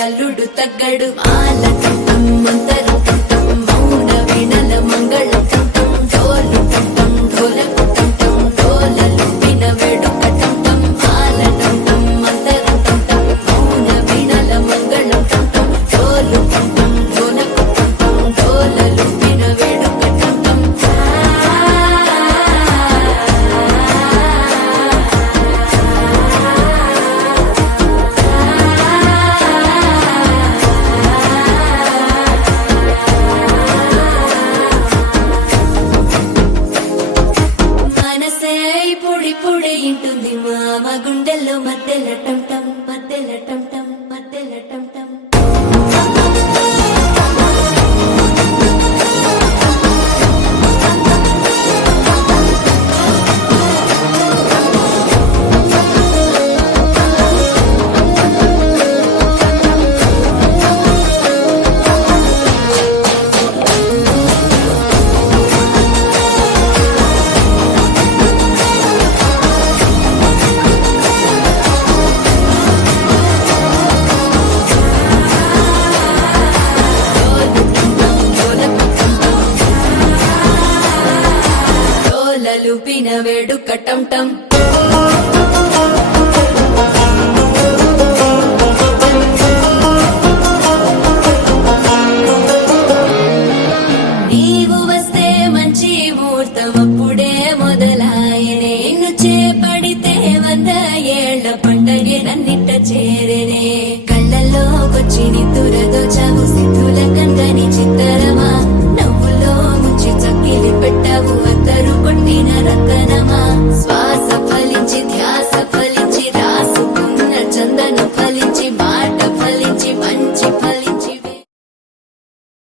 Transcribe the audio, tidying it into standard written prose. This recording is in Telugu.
అల్లుడు తగ్గడు మాల టం మంతర టం మౌన వినల మంగళ టం డోలు టం ఢోలకు టం డోలలు విన వేడుక టం మాల టం మంతర టం మౌన వినల మంగళ టం డోలు టం ఢోలకు టం డోలలు విన వేడుక టం పొడి ఇంటుంది మామ గుండెల్లో మధ్యల టం టం మధ్యల టం టం మధ్యల టం టం లూపిన వేడుక టం టం